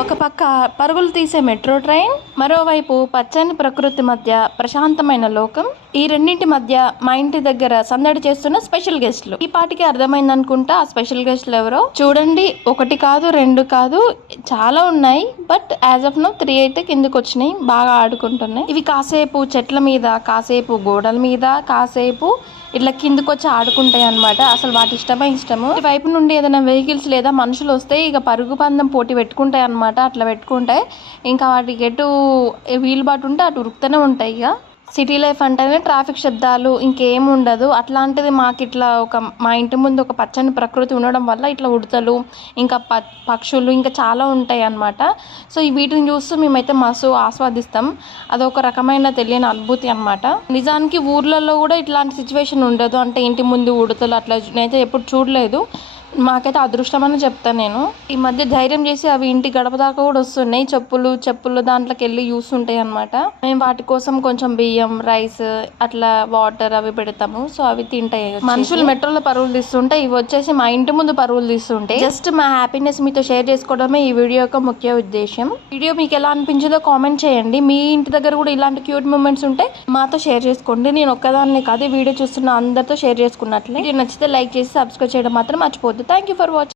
ఒక పక్క పరుగులు తీసే మెట్రో ట్రైన్, మరోవైపు పచ్చని ప్రకృతి మధ్య ప్రశాంతమైన లోకం. ఈ రెండింటి మధ్య మా ఇంటి దగ్గర సందడి చేస్తున్న స్పెషల్ గెస్ట్లు. ఈ పాటికి అర్థమైంది అనుకుంటా ఆ స్పెషల్ గెస్ట్లు ఎవరో. చూడండి, ఒకటి కాదు, రెండు కాదు, చాలా ఉన్నాయి. బట్ యాజ్ ఆఫ్ నో 3 అయితే కిందకు వచ్చినాయి, బాగా ఆడుకుంటున్నాయి. ఇవి కాసేపు చెట్ల మీద, కాసేపు గోడల మీద, కాసేపు ఇట్లా కిందకు వచ్చి ఆడుకుంటాయి అనమాట. అసలు వాటి ఇష్టము. ఈ వైపు నుండి ఏదైనా వెహికల్స్ లేదా మనుషులు వస్తే ఇక పరుగు పందెం పోటీ పెట్టుకుంటాయి అనమాట. అట్లా పెట్టుకుంటాయి, ఇంకా వాటికి ఎటు వీలు బాటు ఉంటే అటు ఉరుకుతూనే ఉంటాయి. ఇక సిటీ లైఫ్ అంటేనే ట్రాఫిక్ శబ్దాలు, ఇంకేం ఉండదు. అట్లాంటిది మాకు ఇట్లా మా ఇంటి ముందు ఒక పచ్చని ప్రకృతి ఉండడం వల్ల ఇట్లా ఉడతలు, ఇంకా పక్షులు ఇంకా చాలా ఉంటాయి అన్నమాట. సో ఈ వీటిని చూస్తూ మేమైతే మస్తు ఆస్వాదిస్తాం. అదొక రకమైన తెలియని అనుభూతి అనమాట. నిజానికి ఊర్లలో కూడా ఇట్లాంటి సిచ్యువేషన్ ఉండదు. అంటే ఇంటి ముందు ఉడతలు అట్లా నేనైతే ఎప్పుడు చూడలేదు. మాకైతే అదృష్టం అని చెప్తాను నేను. ఈ మధ్య ధైర్యం చేసి అవి ఇంటి గడప దాకా కూడా వస్తున్నాయి. చెప్పులు దాంట్లోకి వెళ్ళి చూస్తుంటాయి అనమాట. మేము వాటి కోసం కొంచెం బియ్యం, రైస్, అట్లా వాటర్ అవి పెడతాము. సో అవి తింటాయి. మనుషులు మెట్రోలో పరుగులు తీస్తుంటే ఇవి వచ్చేసి మా ఇంటి ముందు పరుగులు తీస్తుంటాయి. జస్ట్ మా హ్యాపీనెస్ మీతో షేర్ చేసుకోవడమే ఈ వీడియో యొక్క ముఖ్య ఉద్దేశం. వీడియో మీకు ఎలా అనిపించిందో కామెంట్ చేయండి. మీ ఇంటి దగ్గర కూడా ఇలాంటి క్యూట్ మూమెంట్స్ ఉంటే మాతో షేర్ చేసుకోండి. నేను ఒక్కదాన్నే కాదు, వీడియో చూస్తున్న అందరితో షేర్ చేసుకున్నట్లే. వీడియో నచ్చితే లైక్ చేసి సబ్స్క్రైబ్ చేయడం మాత్రం మర్చిపోద్దు. Thank you for watching.